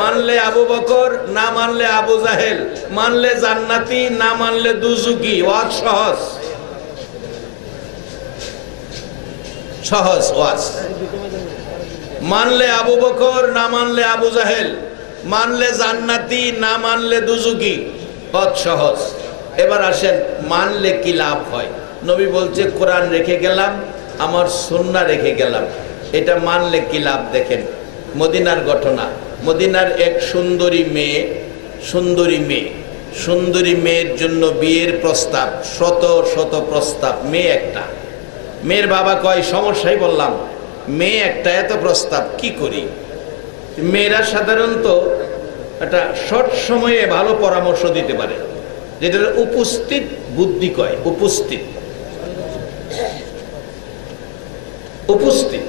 মানলে আবু বকর, না মানলে আবু জাহেল, মানলে জান্নাতি, না মানলে দুজুকি। ওয়াজ সহজ, সহজ ওয়াজ। মানলে আবু বকর, না মানলে আবু জাহেল, মানলে জান্নাতি, না মানলে দুজুকি। পথ সহজ। এবার আসেন, মানলে কি লাভ হয়? নবী বলছে কোরআন রেখে গেলাম, আমার সুন্নাহ রেখে গেলাম, এটা মানলে কি লাভ দেখেন। মদিনার ঘটনা। মদিনার এক সুন্দরী মেয়ে, সুন্দরী মেয়ের জন্য বিয়ের প্রস্তাব, শত শত প্রস্তাব। মেয়ে একটা, মেয়ের বাবা কয় সমস্যাই বললাম, মেয়ে একটা, এত প্রস্তাব কি করি? মেয়েরা সাধারণত একটা শর্ট সময়ে ভালো পরামর্শ দিতে পারে, যেটা উপস্থিত বুদ্ধি কয়। উপস্থিত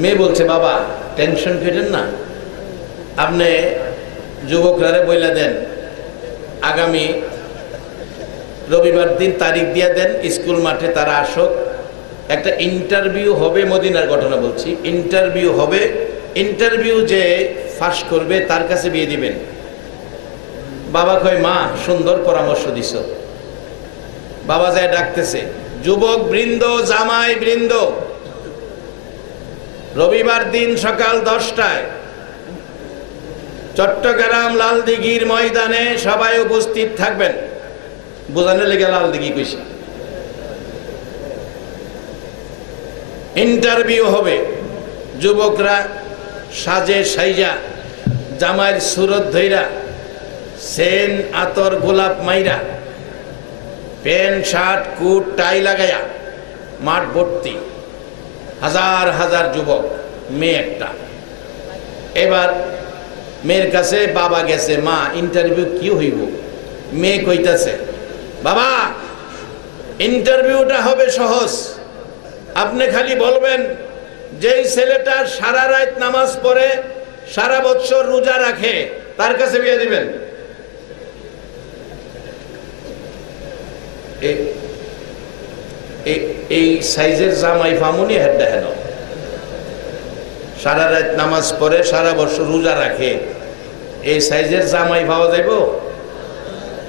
মেয়ে বলছে বাবা টেনশন করেন না, আপনি যুবকরা বইলা দেন আগামী রবিবার দিন তারিখ দিয়ে দেন, স্কুল মাঠে তারা আসুক, একটা ইন্টারভিউ হবে। মদিনার ঘটনা বলছি, ইন্টারভিউ হবে, ইন্টারভিউ যে ফাঁস করবে তার কাছে বিয়ে দিবেন। বাবা কয় মা সুন্দর পরামর্শ দিছ। বাবা যায় ডাকতেছে, যুবক বৃন্দ, জামাই বৃন্দ, রবিবার দিন সকাল 10টায় চট্টগ্রাম লালদিঘির ময়দানে সবাই উপস্থিত থাকবেন। বোঝানো লেগে লালদিঘি কইছি। ইন্টারভিউ হবে। যুবকরা সাজে সাইজা, জামাইয়ের সুরত ধইরা, সেন আতর গোলাপ মাইরা, প্যান্ট শার্ট কোট টাই লাগাইয়া, মাঠ ভর্তি, হাজার হাজার যুবক, মেয়ে একটা। এবার মেয়ের কাছে বাবা গেছে, মা ইন্টারভিউ কি হইব? মেয়ে কইতাছে বাবা ইন্টারভিউটা হবে সহজ, আপনি খালি বলবেন যেই ছেলেটা সারা রাত নামাজ পড়ে, সারা বছর রোজা রাখে, তার কাছে বিয়ে দিবেন। এই সাইজের জামাই ফামুনি হেড্ডা হেন, সারা রাত নামাজ পড়ে, সারা বছর রোজা রাখে, এই সাইজের জামাই পাওয়া যাইব?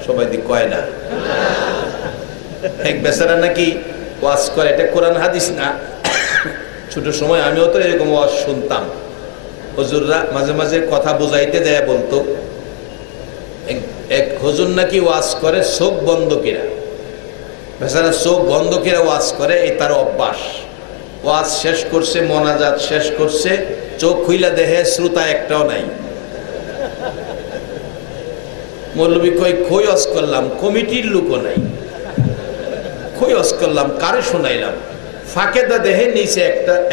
সবাই দি কয় না। এক বেচারা নাকি ওয়াজ করে, এটা কোরআন হাদিস না, ছোট সময় আমিও তো এরকম ওয়াজ শুনতাম। হুজুররা মাঝে মাঝে কথা বুঝাইতে যায়, বলতো এক হুজুর নাকি ওয়াজ করে চোখ বন্ধ কিরা, বেচারা চোখ বন্ধ কিরা ওয়াজ করে, এই তার অভ্যাস। ওয়াজ শেষ করছে, মোনাজাত শেষ করছে, চোখ খুইলা দেহে শ্রোতা একটাও নাই। মৌলবী কই খই ওয়াজ করলাম, কমিটির লোকও নাই, খই ওয়াজ করলাম, কারে শোনাইলাম? ফাঁকেদা দেহে নিচে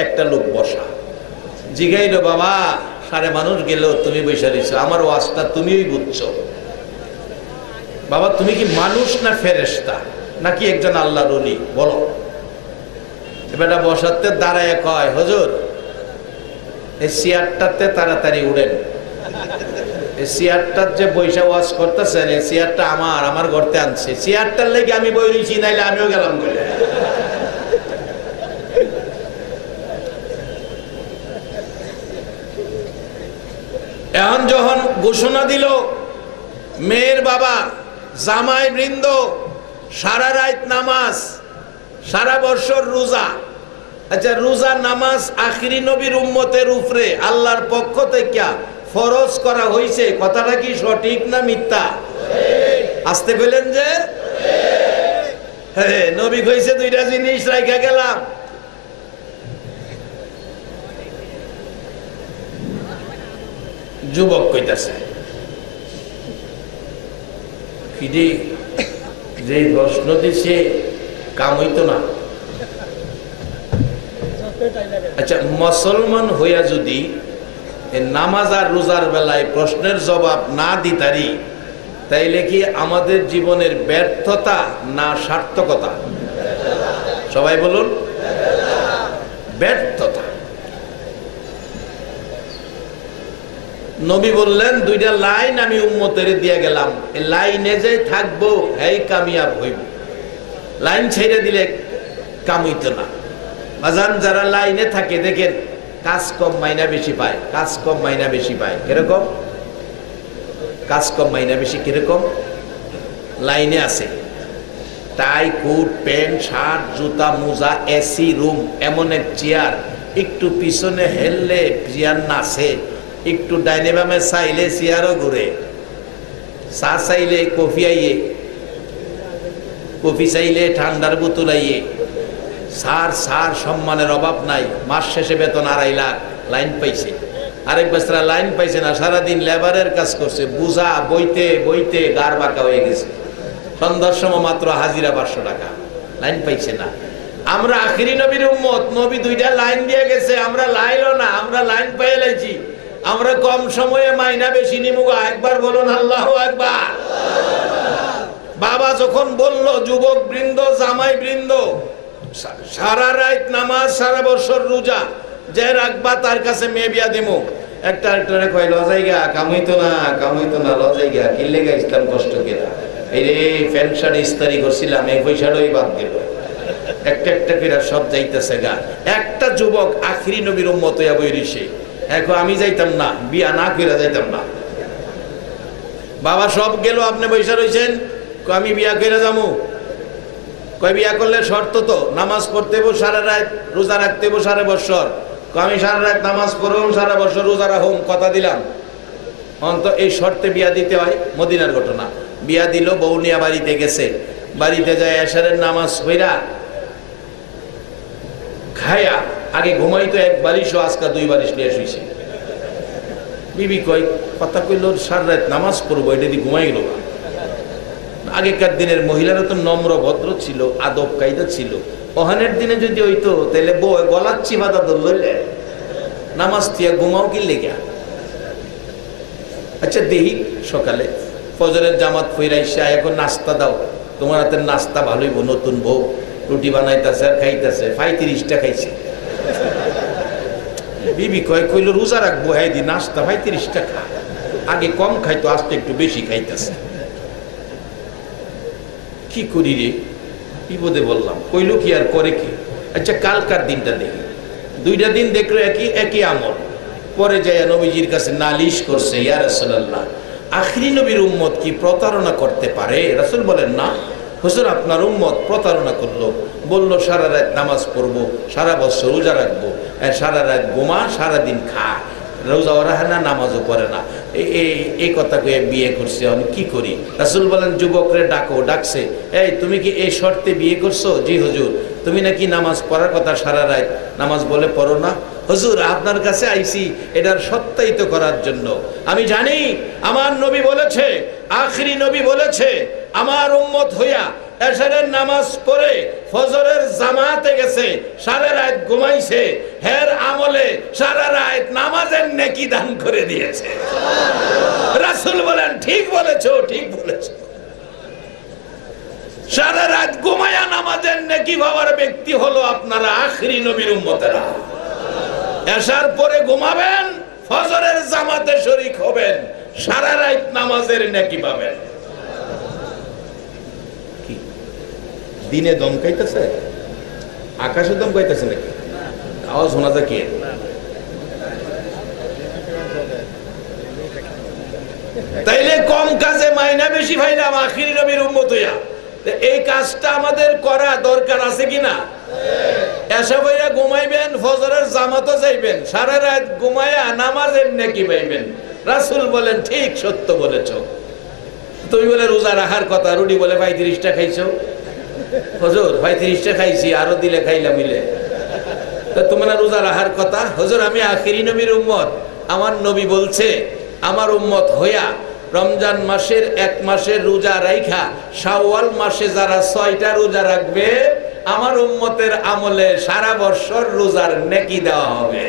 একটা লোক বসা। জিগাইল বাবা সারে মানুষ গেলেও তুমি বসে রয়েছো, আমার ওয়াজটা তুমিই বুঝছো। বাবা তুমি কি মানুষ না ফেরেশতা নাকি একজন আল্লাহর ওলি বলো? বেটা বসাতে দাঁড়ায় কয় হুজুর এই চেয়ারটাতে তাড়াতাড়ি উড়েন, এই চেয়ারটার যে বৈশা ওয়াজ করতেছেন, এই চেয়ারটা আমার ঘরতে আনছে, চেয়ারটার লেগে আমি বই রয়েছি, নাইলে আমিও গেলাম বলে। এখন যখন ঘোষণা দিল মেয়ের বাবা, জামাই বৃন্দ সারা রাত নামাজ, সারা বছর রোজা। আচ্ছা রোজা নামাজ আখিরি নবীর উম্মতের উপরে আল্লাহর পক্ষ থেকে ফরজ করা হয়েছে, কথাটা কি সঠিক না মিথ্যা? আসতে পেলেন যে হ্যাঁ, নবী কইছে দুইটা জিনিস রাইখা গেলাম। যুবক কইতাছে ফিরে যে প্রশ্ন দিছে কাম হইতো না। আচ্ছা মুসলমান হইয়া যদি নামাজ আর রোজার বেলায় প্রশ্নের জবাব না দিতারি, তাইলে কি আমাদের জীবনের ব্যর্থতা না সার্থকতা? সবাই বলুন ব্যর্থতা। নবী বললেন দুইটা লাইন আমি উম্মতের দিয়ে গেলাম, এই লাইনে যে থাকবো এই কামিয়াব হইব, লাইন ছেড়ে দিলে কাম হইতো না। বাজান যারা লাইনে থাকে দেখেন কাজ কম মাইনা বেশি পায়, কাজ কম মাইনা বেশি পায়। কিরকম কাজ কম মাইনা বেশি? কিরকম? লাইনে আছে, টাই কোট প্যান্ট শার্ট জুতা মোজা এসি রুম, এমন এক চেয়ার, একটু পিছনে হেললে চেয়ার নাচে, একটু ডাইনে বামে চাইলে চেয়ারও ঘুরে, চা চাইলে কফি আইয়ে, কফি চাইলে ঠান্ডার বোতল আইয়ে। সার সার সম্মানের অভাব নাই। মাস শেষে বেতন 2.5 লাখ, লাইন পাইছে। আরেক বছর লাইন পাইছে না, সারাদিন লেবারের কাজ করছে, বুঝা বইতে বইতে গার বাঁকা হয়ে গেছে। সন্ধ্যার সময় মাত্র হাজিরা 500 টাকা, লাইন পাইছে না। আমরা আখিরি নবীর উম্মত, নবী 2টা লাইন দিয়ে গেছে, আমরা লাইলো না, আমরা লাইন পেয়ে লাইছি। আমরা কম সময়ে মাইনা বেশি নিমুগা। একবার বলুন আল্লাহু আকবার। বাবা যখন বলল, যুবক বৃন্দ জামাই বৃন্দ, সারা রাত নামাজ সারা বছর রোজা যে রাখবা তার কাছে মেয়ে বিয়া দিমু। একটা কয় লজাইগা কামাইতো না লজাইগা কিনলে গা ইসলাম কষ্ট কেনা। এই রে পেনশন ইস্তারি করছিলাম, এই পয়সাটাই বাদ গেল। একটা একটা করে সব যাইতেছে গা। একটা যুবক আখিরি নবীর উম্মত হইয়া বইরিছে, এখন আমি যাইতাম না, বিয়া না কইরা যাইতাম না। বাবা সব গেল, আপনি পয়সা রইছেন, আমি বিয়া কইরা যামু। কয় বিয়া করলে শর্ত তো নামাজ পড়তে হইব সারা রাত, রোজা রাখতে হইব সারা বছর। আমি সারা রাত নামাজ পড়ুম, সারা বছর রোজা রাখুম, কথা দিলাম। অন্ত এই শর্তে বিয়া দিতে হয়। মদিনার ঘটনা। বিয়া দিল, বউ নিয়া বাড়িতে গেছে। বাড়িতে যায় এশারের নামাজ পড়া খায়া আগে ঘুমাইতো 1 বালিশও, আজকা 2 বালিশ নিয়ে শুইছে। বিবি কয় কথা কইল সারা রাত নামাজ পড়বো, এটা দিয়ে ঘুমাই গেল। আগেকার দিনের মহিলারা তো নম্র ভদ্র ছিল, আদব কায়দা ছিল। ওহানের দিনে যদি হইতো তাহলে বউ গলাচ্ছি বাধা ধরলে নামাজ দিয়া ঘুমাও কি লেগা। আচ্ছা দেহি সকালে ফজরের জামাত ফইরাইসা, এখন নাস্তা দাও, তোমার হাতের নাস্তা ভালোই, নতুন বউ রুটি বানাইতেছে আর খাইতেছে। 35টা খাইছে। বিবি কইল রোজা রাখবো, হ্যাঁ দি নাস্তা 35টা খা। আগে কম খাইতো, আজকে একটু বেশি খাইতেছে। কি করি রে, বিপদে বললাম। কইল কি আর করে কি? আচ্ছা কালকার দিনটা দেখি। 2টা দিন দেখলো একই আমল। পরে যায় নবীজির কাছে নালিশ করছে, ইয়া রাসূলুল্লাহ, আখিরি নবীর উম্মত কি প্রতারণা করতে পারে? রাসূল বলেন না। হুজুর আপনার উম্মত প্রতারণা করলো, বলল সারা রাত নামাজ পড়বো, সারা বছর রোজা রাখবো, সারা রাত ঘুমা, সারাদিন খা, রোজাও রাখে না, নামাজও পড়ে না। এই কথা কয়ে বিয়ে করছে, আমি কি করি? রাসূল বলেন যুবকরে ডাকো। ডাকছে, এই তুমি কি এই শর্তে বিয়ে করছো? জি হুজুর। তুমি নাকি নামাজ পড়ার কথা সারা রাত, নামাজ বলে পড়ো না? হুজুর আপনার কাছে আইছি এটার সত্যায়িত করার জন্য। আমি জানি আমার নবী বলেছে, আখিরি নবী বলেছে, আমার উম্মত হইয়া এশারের নামাজ পড়ে ফজরের জামাতে গেছে, সারা রাত ঘুমাইছে, হের আমলে সারা রাত নামাজের নেকি দান করে দিয়েছে। রাসূল বলেন ঠিক বলেছো, ঠিক বলেছো। সারা রাত ঘুমায়া নামাজের নেকি পাওয়ার ব্যক্তি হলো আপনারা আখিরি নবীর উম্মতেরা। এশার পরে ঘুমাবেন, ফজরের জামাতে শরীক হবেন, সারা রাত নামাজের নেকি পাবেন। দিনে দমকাইতেছে, আকাশে দমকাইতেছে নাকি? আওয়াজ শোনা যায় কি? তাইলে কম কাজে মাইনা বেশি ভাইলাম আখিরি নবীর উম্মত হইয়া। এই কাজটা আমাদের করা দরকার আছে কিনা? এসা ভাইয়া ঘুমাইবেন, ফজরের জামাতও যাইবেন, সারা রাত ঘুমাইয়া নামাজের নেকি পাইবেন। রাসূল বলেন ঠিক সত্য বলেছ। তুমি বলে রোজা রাখার কথা, রুটি বলে 35টা খাইছো। হুজুর 35টা খাইছি, আরো দিলে খাইলাম মিলে। তো তোমরা রোজা রাখার কথা? হুজুর আমি আখিরি নবীর উম্মত, আমার নবী বলছে আমার উম্মত হইয়া রমজান মাসের 1 মাসের রোজা রাইখা শাওয়াল মাসে যারা 6টা রোজা রাখবে, আমার উম্মতের আমলে সারা বছর রোজার নেকি দেওয়া হবে।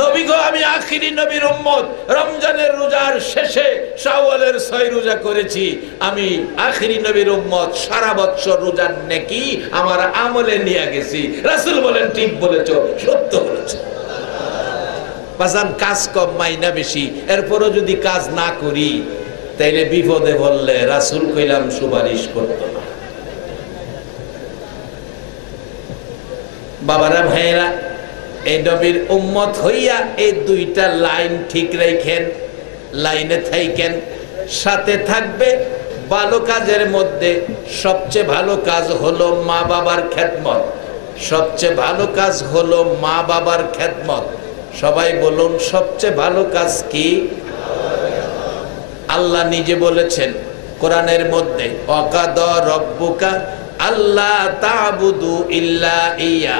নবী গো আমি আখিরি নবীর উম্মত, রমজানের রোজার শেষে শাওয়ালের 6 রোজা করেছি, আমি আখিরি নবীর উম্মত, সারা বছর রোজার নেকি আমার আমলে নিয়ে গেছি। রাসূল বলেন ঠিক বলেছো, সত্য বলেছো। বাজান কাজ কম মাইনা বেশি, এরপরও যদি কাজ না করি তাইলে বিপদে বললে রাসূল কইলাম সুপারিশ করতো না। বাবারা ভাইয়েরা, এই নবীর উম্মত হইয়া এই দুইটা লাইন ঠিক রাখেন, লাইনে থাকেন, সাথে থাকবে ভালো কাজের মধ্যে সবচেয়ে ভালো কাজ হলো মা বাবার খেদমত। সবচেয়ে ভালো কাজ হলো মা বাবার খেদমত। সবাই বলুন, সবচেয়ে ভালো কাজ কি? আল্লাহ নিজে বলেছেন কোরআনের মধ্যে, ওয়াকাদা রাব্বুকা আল্লা তা'বুদু ইল্লা ইয়া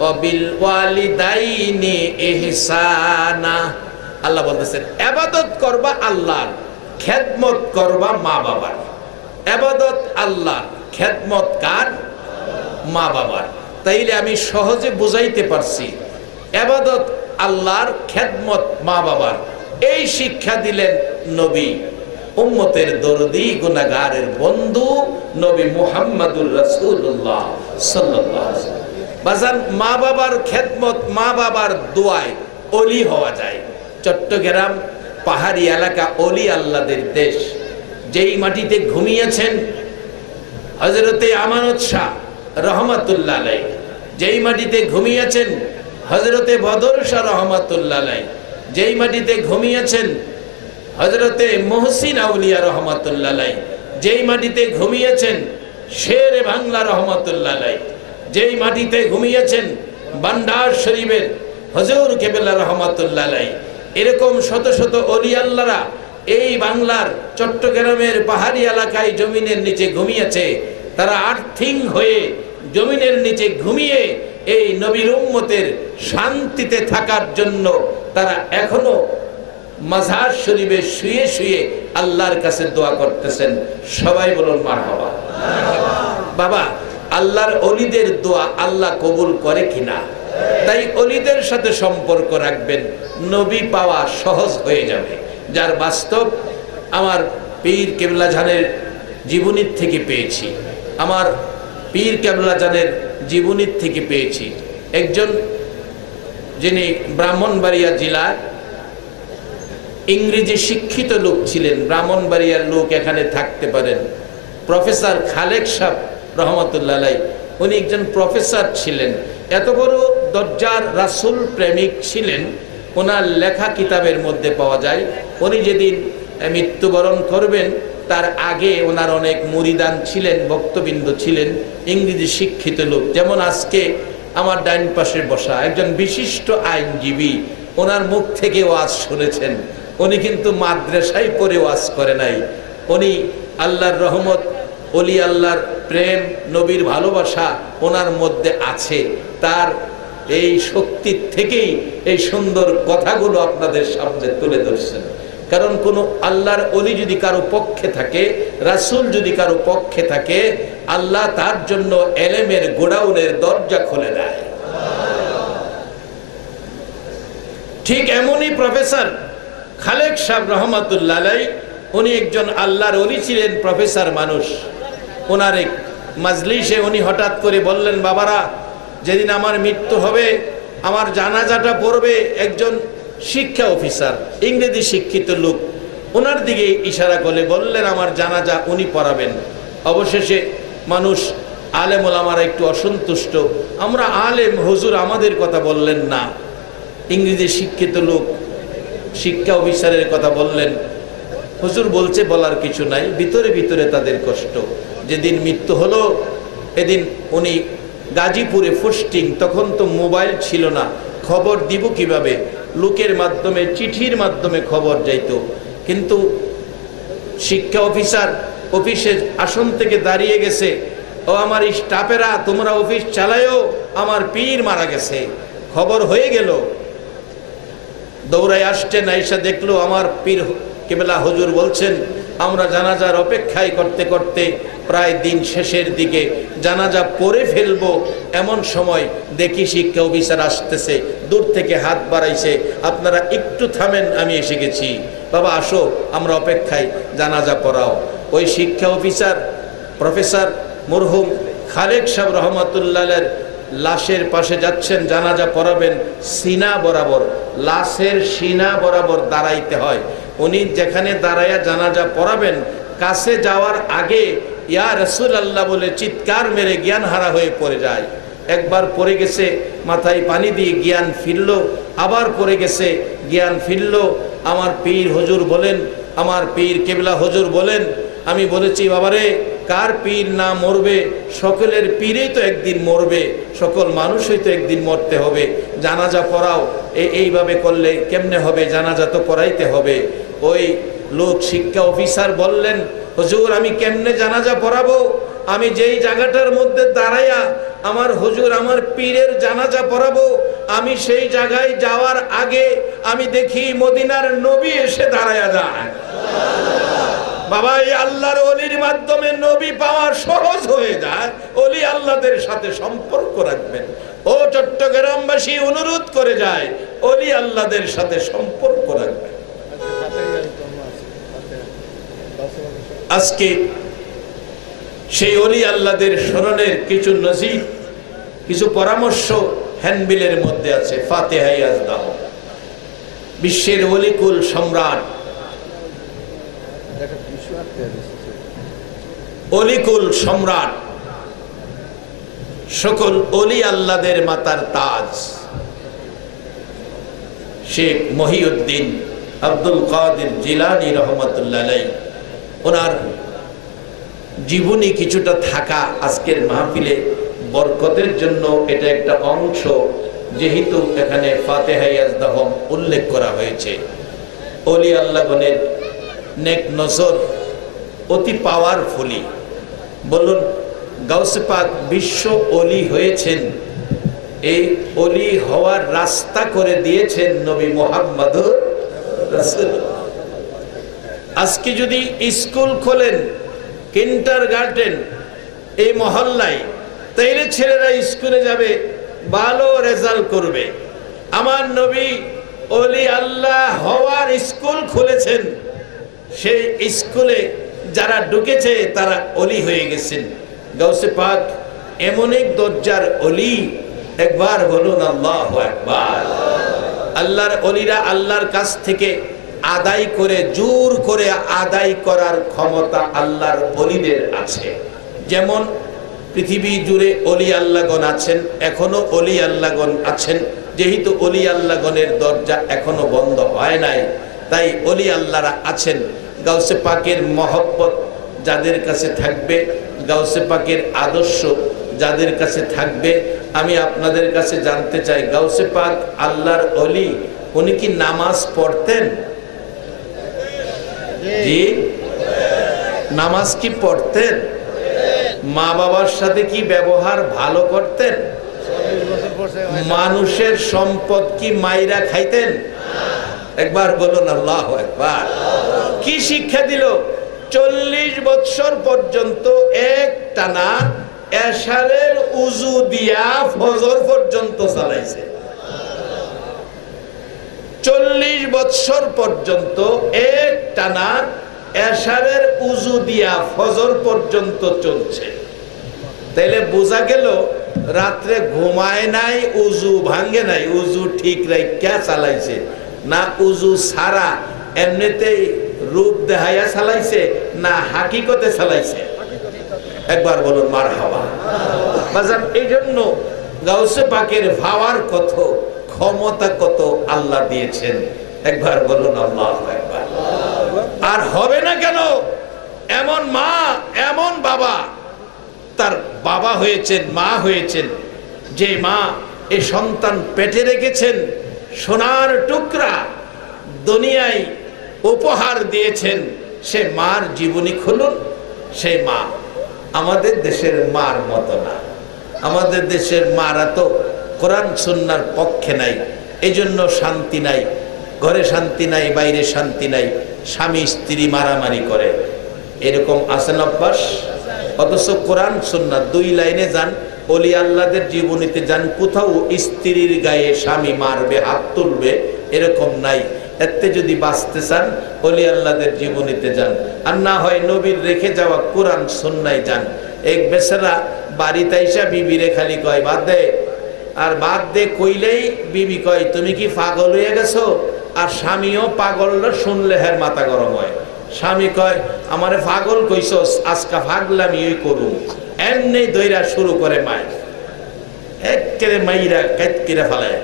ওয়া বিল ওয়ালিদাইনি ইহসানা। আল্লাহ বলতেছেন ইবাদত করবা আল্লাহর, খেদমত করবা মা বাবার। ইবাদত আল্লাহর, খেদমত কার? মা বাবার। তাইলে আমি সহজে বুঝাইতে পারছি, ইবাদত আল্লাহর, খেদমত মা বাবার। এই শিক্ষা দিলেন নবী, উম্মতের দরদি, গুনাহগারের বন্ধু নবী মুহাম্মদুর রাসূলুল্লাহ সাল্লাল্লাহু আলাইহি ওয়াসাল্লাম। বাজান, মা বাবার খেদমত, মা বাবার দোয়ায় ওলি হওয়া যায়। চট্টগ্রাম পাহাড়ি এলাকা, ওলি আল্লাহদের দেশ। যেই মাটিতে ঘুমিয়েছেন হযরতে আমানত শাহ রহমাতুল্লাহ আলাইহি, যেই মাটিতে ঘুমিয়েছেন হযরতে বদর শাহ রহমাতুল্লাহ আলাইহি, যেই মাটিতে ঘুমিয়েছেন হযরতে মুহসিন আউলিয়া রহমাতুল্লাহ আলাইহি, যেই মাটিতে ঘুমিয়েছেন শেরে বাংলা রহমাতুল্লাহ আলাইহি, যেই মাটিতে ঘুমিয়েছেন বান্ডার শরীফের হুজুর কেবলা রহমাতুল্লাহ আলাইহি। এরকম শত শত ওলি আল্লাহরা এই বাংলার চট্টগ্রামের পাহাড়ি এলাকায় জমিনের নিচে ঘুমিয়েছে। তারা আর্থিং হয়ে জমিনের নিচে ঘুমিয়ে এই নবীর উম্মতের শান্তিতে থাকার জন্য তারা এখনো মাজার শরীফে শুয়ে শুয়ে আল্লাহর কাছে দোয়া করতেছেন। সবাই বলুন মারহাবা। বাবা, আল্লাহর ওলিদের দোয়া আল্লাহ কবুল করে কিনা? তাই ওলিদের সাথে সম্পর্ক রাখবেন, নবী পাওয়া সহজ হয়ে যাবে। যার বাস্তব আমার পীর কেবলা জানের জীবনীর থেকে পেয়েছি, আমার পীর কেবলা জানের জীবনীর থেকে পেয়েছি। একজন যিনি ব্রাহ্মণবাড়িয়া জেলার ইংরেজি শিক্ষিত লোক ছিলেন, ব্রাহ্মণবাড়িয়ার লোক এখানে থাকতে পারেন, প্রফেসর খালেক সাহেব রহমতুল্লাহ আলাইহি। উনি একজন প্রফেসর ছিলেন, এত বড় দরজার রাসূল প্রেমিক ছিলেন। ওনার লেখা কিতাবের মধ্যে পাওয়া যায়, উনি যেদিন মৃত্যুবরণ করবেন তার আগে ওনার অনেক মুরিদান ছিলেন, ভক্তবৃন্দ ছিলেন, ইংরেজি শিক্ষিত লোক। যেমন আজকে আমার ডাইন পাশে বসা একজন বিশিষ্ট আইনজীবী, ওনার মুখ থেকে ওয়াজ শুনেছেন। উনি কিন্তু মাদ্রাসায় পড়ে ওয়াজ করে নাই, উনি আল্লাহর রহমত, ওলি আল্লাহর প্রেম, নবীর ভালোবাসা ওনার মধ্যে আছে। তার এই শক্তির থেকেই এই সুন্দর কথাগুলো আপনাদের সামনে তুলে ধরছেন। কারণ কোন আল্লাহর ওলি যদি কারো পক্ষে থাকে, রাসূল যদি কারো পক্ষে থাকে, আল্লাহ তার জন্য এলেমের গোডাউনের দরজা খুলে দেয়। ঠিক এমনই প্রফেসর খালেক সাহেব রহমাতুল্লাহ আলাইহি, উনি একজন আল্লাহর ওলি ছিলেন, প্রফেসর মানুষ। ওনার এক মাজলিসে উনি হঠাৎ করে বললেন, বাবারা, যেদিন আমার মৃত্যু হবে আমার জানাজাটা পড়বে একজন শিক্ষা অফিসার, ইংরেজি শিক্ষিত লোক। ওনার দিকে ইশারা করে বললেন আমার জানাজা উনি পড়াবেন। অবশেষে মানুষ, আলেম ওলামারা একটু অসন্তুষ্ট, আমরা আলেম, হুজুর আমাদের কথা বললেন না, ইংরেজি শিক্ষিত লোক শিক্ষা অফিসারের কথা বললেন। হুজুর বলছে বলার কিছু নাই, ভিতরে ভিতরে তাদের কষ্ট। যেদিন মৃত্যু হলো এদিন উনি গাজীপুরে পোস্টিং, তখন তো মোবাইল ছিল না, খবর দিব কিভাবে? লোকের মাধ্যমে, চিঠির মাধ্যমে খবর যাইতো। কিন্তু শিক্ষা অফিসার অফিসের আসন থেকে দাঁড়িয়ে গেছে, ও আমার স্টাফেরা তোমরা অফিস চালায়ও, আমার পীর মারা গেছে। খবর হয়ে গেল, দৌড়ায় আসছেন, আইসা দেখলো আমার পীর কেবলা হুজুর বলছেন আমরা জানাজার অপেক্ষায় করতে করতে প্রায় দিন শেষের দিকে জানাজা পড়ে ফেলবো, এমন সময় দেখি শিক্ষা অফিসার আসতেছে, দূর থেকে হাত বাড়াইছে, আপনারা একটু থামেন, আমি এসে গেছি। বাবা আসো, আমরা অপেক্ষায়, জানাজা পড়াও। ওই শিক্ষা অফিসার প্রফেসর মরহুম খালেক সাহেব রহমতুল্লাহের লাশের পাশে যাচ্ছেন, জানাজা পড়াবেন। সিনা বরাবর, লাশের সিনা বরাবর দাঁড়াইতে হয়। উনি যেখানে দাঁড়াইয়া জানাজা পড়াবেন, কাছে যাওয়ার আগে ইয়া রাসূলুল্লাহ বলে চিৎকার মেরে জ্ঞান হারা হয়ে পড়ে যায়। একবার পড়ে গেছে, মাথায় পানি দিয়ে জ্ঞান ফিরল, আবার পড়ে গেছে, জ্ঞান ফিরল। আমার পীর হুজুর বলেন, আমার পীর কেবলা হুজুর বলেন, আমি বলেছি বাবারে, কার পীর না মরবে? সকলের পীরেই তো একদিন মরবে, সকল মানুষই তো একদিন মরতে হবে। জানাজা পড়াও, এইভাবে করলে কেমনে হবে? জানাজা তো পড়াইতে হবে। ওই লোক শিক্ষা অফিসার বললেন, হুজুর আমি কেমনে জানাজা পড়াবো? আমি যেই জায়গাটার মধ্যে দাঁড়াইয়া আমার হুজুর আমার পীরের জানাজা পড়াবো, আমি সেই জায়গায় যাওয়ার আগে আমি দেখি মদিনার নবী এসে দাঁড়াইয়া যায়। বাবা, এই আল্লাহর ওলির মাধ্যমে নবী পাওয়া সহজ হয়ে যায়। ওলি আল্লাহদের সাথে সম্পর্ক রাখবেন। ও চট্টগ্রামবাসী অনুরোধ করে যায়, ওলি আল্লাহদের সাথে সম্পর্ক রাখবেন। আজকে সেই ওলি আল্লাহদের স্মরণের কিছু নজির, কিছু পরামর্শ হ্যান্ডবিলের মধ্যে আছে। ফাতিহা ইয়াজদাহ, বিশ্বের ওলিকুল সম্রাট, অলিকুল সম্রাট, সকল অলি আল্লাহদের মাতার তাজ শেখ মহিউদ্দিন আব্দুল কাদের জিলানী রহমাতুল্লাহ আলাইহি, ওনার জীবনী কিছুটা থাকা আজকের মাহফিলে বরকতের জন্য এটা একটা অংশ, যেহেতু এখানে ফাতিহা ইয়াজদাহ উল্লেখ করা হয়েছে। অলি আল্লাহগণের নেক নজর অতি পাওয়ারফুলি। বলুন, গাউসে পাক বিশ্ব অলি হয়েছেন, এই অলি হওয়ার রাস্তা করে দিয়েছেন নবী মুহাম্মদুর রাসূলুল্লাহ। আজকে যদি স্কুল খোলেন, কিন্ডারগার্টেন এই মহল্লায়, তাইলে ছেলেরা স্কুলে যাবে, ভালো রেজাল্ট করবে। আমার নবী অলি আল্লাহ হওয়ার স্কুল খুলেছেন, সেই স্কুলে যারা ঢুকেছে তারা অলি হয়ে গেছেন। গাউসে পাক এমন এক দরজার অলি, একবার বলুন আল্লাহু আকবার। আল্লাহর অলিরা আল্লাহর কাছ থেকে আদায় করে, জোর করে আদায় করার ক্ষমতা আল্লাহর অলিদের আছে। যেমন পৃথিবী জুড়ে অলি আল্লাহগণ আছেন, এখনো অলি আল্লাহগণ আছেন। যেহেতু অলি আল্লাহগণের দরজা এখনো বন্ধ হয় নাই, তাই অলি আল্লাহরা আছেন। গাউসে পাকের মহব্বত যাদের কাছে থাকবে, গাউসে পাকের আদর্শ যাদের কাছে থাকবে, আমি আপনাদের কাছে জানতে চাই, গাউসে পাক আল্লাহর অলি, উনি কি নামাজ পড়তেন? জি, নামাজ কি পড়তেন? মা বাবার সাথে কি ব্যবহার ভালো করতেন? মানুষের সম্পদ কি মাইরা খাইতেন? একবার বলুন আল্লাহু আকবার। কি শিক্ষা দিল? 40 বছর পর্যন্ত এক টানা এশারের উজু দিয়া ফজর পর্যন্ত চালাইছে। 40 বছর পর্যন্ত এক টানা এশারের উজু দিয়া ফজর পর্যন্ত চলছে। তাইলে বোঝা গেল রাত্রে ঘুমায় নাই, উজু ভাঙ্গে নাই, উজু ঠিক রাইখা চালাইছে না উজু ছাড়া এমনিতেই রূপ দেখাইয়া চালাইছে না হাকিকতে চালাইছে? একবার বলুন মারহাবা। বাজান, এই জন্য গাউসে পাকের পাওয়ার কত, ক্ষমতা কত আল্লাহ দিয়েছেন। একবার বলুন আল্লাহু আকবার। আর হবে না কেন? এমন মা, এমন বাবা, তার বাবা হয়েছেন, মা হয়েছেন, যে মা এ সন্তান পেটে রেখেছেন, সোনার টুকরা দুনিয়ায় উপহার দিয়েছেন। সে মার জীবনী খুলুন, সে মা আমাদের দেশের মার মতো না। আমাদের দেশের মারা তো কোরআন সুন্নাহর পক্ষে নাই, এই জন্য শান্তি নাই, ঘরে শান্তি নাই, বাইরে শান্তি নাই, স্বামী স্ত্রী মারামারি করে, এরকম আছেন অভ্যাস। অথচ কোরআন সুন্নাহ 2 লাইনে যান, অলি আল্লাহদের জীবনীতে যান, কোথাও স্ত্রীর গায়ে স্বামী মারবে, হাত তুলবে, এরকম নাই। এতে যদি বাঁচতে চান অলি আল্লাহদের জীবনীতে যান, আর না হয় নবীর রেখে যাওয়া কোরআন সুন্নায় যান। এক বেচারা বাড়িতে আইসা বিবিরে খালি কয় বাদ দে, আর বাদ দে কইলেই বিবি কয় তুমি কি পাগল হয়ে গেছো? আর স্বামীও পাগল শুনলে হের মাথা গরম হয়। স্বামী কয় আমারে পাগল কইছস, আজকা পাগলামি ওই করুম, এমনি দইরা শুরু করে মায়। একেবারে মাইরা কাইতকিরা ফালায়।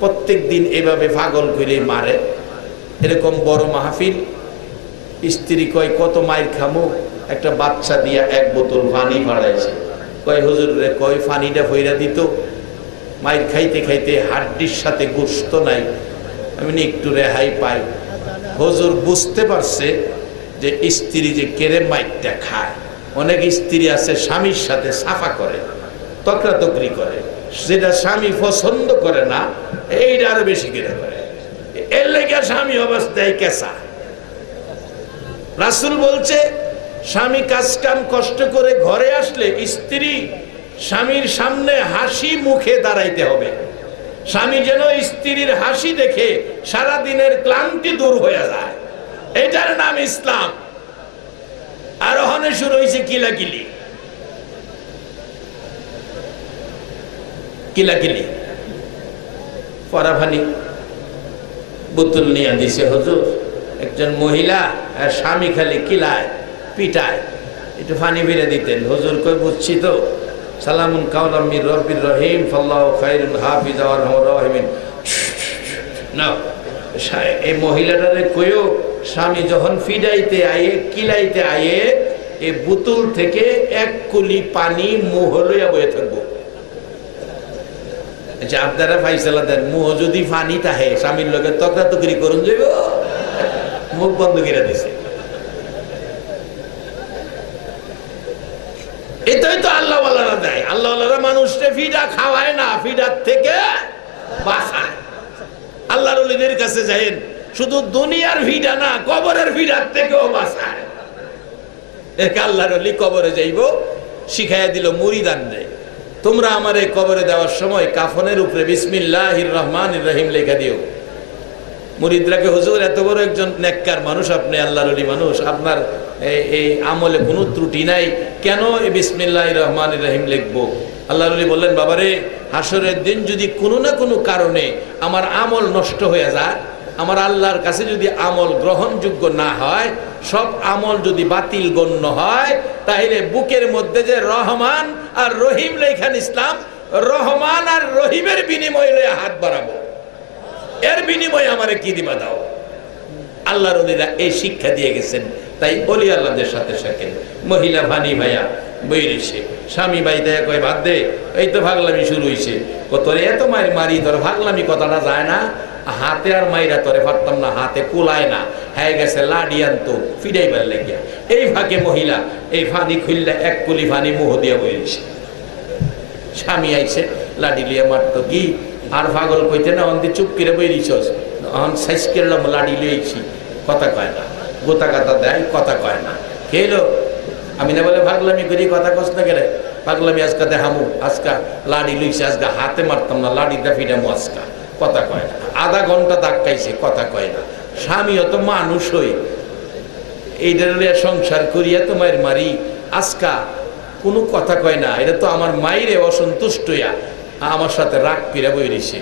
প্রত্যেক দিন এভাবে পাগল করে মারে। এরকম বড় মাহফিল, স্ত্রী কয় কত মায়ের খামো, একটা বাচ্চা দিয়া এক বোতল পানি ফাড়াইছে। কয় হুজুর রে, কয় পানিটা ফইরা দিত। মায়ের খাইতে খাইতে হাড্ডির সাথে গোশত নাই, আমি একটু রেহাই পাই। হুজুর বুঝতে পারছে যে স্ত্রী যে কেড়ে মাইরটা খায়। অনেক স্ত্রী আছে স্বামীর সাথে সাফা করে, তকরাতকরি করে, যেটা স্বামী পছন্দ করে না এইটা আরো বেশি কেড়ে করে। এর লেগে স্বামী অবস্থায় কেসা। রাসূল বলছে স্বামী কাজ কাম কষ্ট করে ঘরে আসলে স্ত্রী স্বামীর সামনে হাসি মুখে দাঁড়াইতে হবে। স্বামী যেন স্ত্রীর হাসি দেখে সারা দিনের ক্লান্তি দূর হয়ে যায়। এটার নাম ইসলাম। আর ওখানে শুরু হয়েছে কিলাকিলি। কিলাকিলি পরাফানি বোতল নিয়ে দিছে হুজুর। একজন মহিলা আর স্বামী খালি কিলায় পিটায়, একটু পানি ফিরে দিতেন। হুজুর কই বুঝছি তো, সালামুন কাওলাম মির রব্বির রহিম ফাল্লাহু খায়রুন হাফিজা ওয়া আরহামুর রাহিমিন। না, এই মহিলাটারে কইও স্বামী যখন ফিডাইতে আয়ে কিলাইতে আয়ে এই বোতল থেকে এক কুলি পানি মুহ লইয়া বয়ে থাকবো। আচ্ছা, আপনারা ফাইসালা দেন, মুহ যদি পানি তাহে স্বামীর লোকের তকরাতকরি করুন যাইব, মুখ বন্ধ করে দিছে। এটাই তো আল্লাহ ওয়ালারা দেয়। আল্লাহ ওয়ালারা মানুষকে ফিডা খাওয়ায় না, ফিডার থেকে বাঁচায়। আল্লাহর ওলিদের কাছে যাইন, শুধু দুনিয়ার ফিডা না, কবরের ফিডার থেকেও বাঁচায়। এক আল্লাহর ওলি কবরে যাইব, শিখাইয়া দিল মুরিদান দেয়, তোমরা আমার এই কবরে দেওয়ার সময় কাফনের উপরে বিসমিল্লাহির রহমানির রহিম লেখা দিও। মুরিদরাকে হুজুর এত বড় একজন নেককার মানুষ, আপনি আল্লাহর ওলি মানুষ, আপনার এই আমলে কোনো ত্রুটি নাই, কেন এই বিসমিল্লাহির রহমানির রহিম লিখবো? আল্লাহর ওলি বললেন, বাবারে, হাসরের দিন যদি কোনো না কোনো কারণে আমার আমল নষ্ট হয়ে যায়, আমার আল্লাহর কাছে যদি আমল গ্রহণযোগ্য না হয়, সব আমল যদি বাতিল গণ্য হয়, তাহলে বুকের মধ্যে যে রহমান আর রহিম লেখান ইসলাম, রহমান আর রহিমের বিনিময়ে হাত বাড়াবো, এর বিনিময়ে আমারে কি দিবা দাও। আল্লাহর ওলিরা এই শিক্ষা দিয়ে গেছেন। তাই বলি আল্লাহদের সাথে সাথে মহিলা ভানি ভাইয়া বইরেছে, স্বামী ভাই দেয়া কয় বাদ দে, এই তো ভাগলামি শুরু হয়েছে, তোরে এত মায়ের মারি, তোর ভাগলামি কথাটা যায় না, হাতে আর মাইরা তোরে পারতাম না, হাতে কুলায় না, হয়ে গেছে লাডি আনতো ফিডাইবার লেগিয়া। এই ফাঁকে মহিলা এই ফানি খুললে এক কুলি ফানি মুহ দিয়া বইরেছে। স্বামী আইছে লাডি লিয়া মারতো কি, আর পাগল কইতে না, অন্তি চুপ করে বইরিছস, সাইজ করলাম লাডি লিয়েছি, কথা কয় না, গোতা গাতা দেয়, কথা কয় না। খেলো আমি না বলে ভাগলামি করি, কথা কস না কেন, পাগলামি আজকা দেখামু, আজকা লাডি লইছে, আজকা হাতে মারতাম না, লাডি দা ফিডামু, আজকা কথা কয় না। আধা ঘন্টা ধাক্কাইছে, কথা কয় না। স্বামীও তো মানুষ হই, এইটার সংসার করিয়া তো মায়ের মারি, আজকা কোনো কথা কয় না, এটা তো আমার মায়েরে অসন্তুষ্ট হইয়া আমার সাথে রাগ পিড়া বই রয়েছে।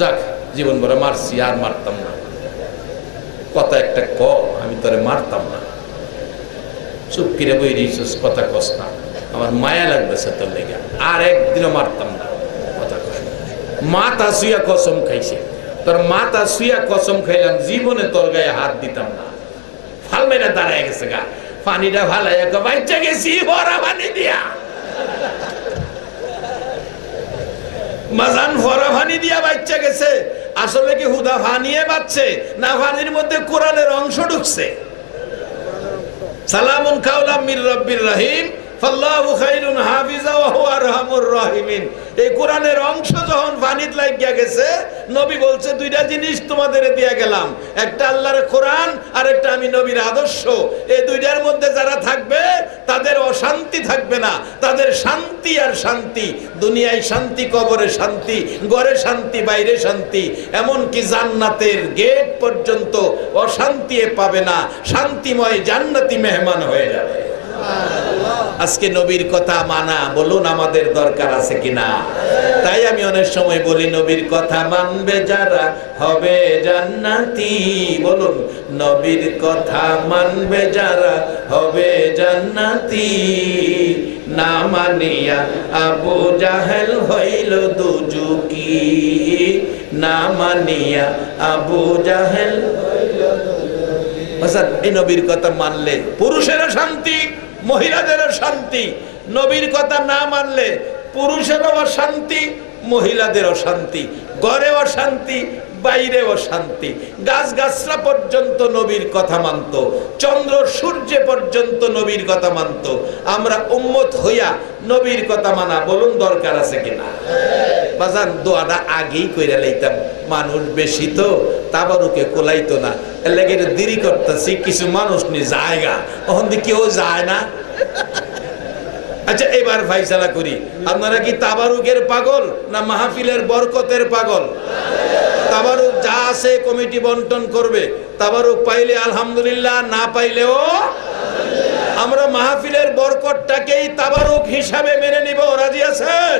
যাক, জীবন ভরা মারছি, আর মারতাম না, কথা একটা ক, আমি তোরে মারতাম না, চুপ কিরে বই রয়েছিস, কথা কস না, আমার মায়া লাগতেছে তোর লেগে, আর একদিনও মারতাম না, কথা কস। মাথা শুয়া কসম খাইছে, তোর মাথা শুয়া কসম খাইলাম, জীবনে তোর গায়ে হাত দিতাম না। ফালমেরা দাঁড়ায় গেছে গা, পানিটা ভালাই বাচ্চা গেছি ভরা পানি দিয়া, মাজান ভরা পানি দিয়া বাচ্চা গেছে। আসলে কি হুদা ফানিয়ে বাচ্চে না পানির মধ্যে কোরআনের অংশ ঢুকছে? সালামুন কাওলাম মির রব্বির রহিম ফাল্লাহু খায়রুন হাফিজা ওয়া হুয়া আরহামুর রাহিমিন। এই কোরআনের অংশ যখন পানিত লাগিয়া গেছে, নবী বলছে দুইটা জিনিস তোমাদের দিয়া গেলাম, একটা আল্লাহর কোরআন আর একটা আমি নবীর আদর্শ। এই দুইটার মধ্যে যারা থাকবে তাদের অশান্তি থাকবে না, তাদের শান্তি আর শান্তি। দুনিয়ায় শান্তি, কবরে শান্তি, ঘরে শান্তি, বাইরে শান্তি, এমনকি জান্নাতের গেট পর্যন্ত অশান্তি পাবে না, শান্তিময় জান্নাতি মেহমান হয়ে যাবে। আজকে নবীর কথা মানা বলুন আমাদের দরকার আছে কিনা? তাই আমি অনেক সময় বলি নবীর কথা মানবে যারা হবে জান্নাতি। বলুন নবীর কথা মানবে যারা হবে জান্নাতি। না মানিয়া আবু জাহেল হইল দুজুকি। না মানিয়া আবু জাহেল হইল দুজুকি। এই নবীর কথা মানলে পুরুষেরও শান্তি, মহিলাদেরও শান্তি। নবীর কথা না মানলে পুরুষেরও অশান্তি, মহিলাদেরও শান্তি, ঘরেও শান্তি, বাইরেও শান্তি। গাছ গাছরা পর্যন্ত নবীর কথা মানত, চন্দ্র সূর্য পর্যন্ত নবীর কথা মানত। আমরা উম্মত হইয়া নবীর কথা মানা বলুন দরকার আছে কিনা? বাজান দোয়াটা আগেই কইরা লইতাম, মানুষ বেশি তো তাবারুকে কোলাইতো না, এর লাগে দেরি করতেছি। কিছু মানুষ নি জায়গা ওখান দিয়ে কেউ যায় না। আচ্ছা এবার ফাইসালা করি, আপনারা কি তাবারুকের পাগল না মাহফিলের বরকতের পাগল? তাবারুক যা আছে কমিটি বন্টন করবে, তাবারুক পাইলে আলহামদুলিল্লাহ, না পাইলেও আমরা মাহফিলের বরকতটাকেই তাবারুক হিসাবে মেনে নিব। রাজি আছেন?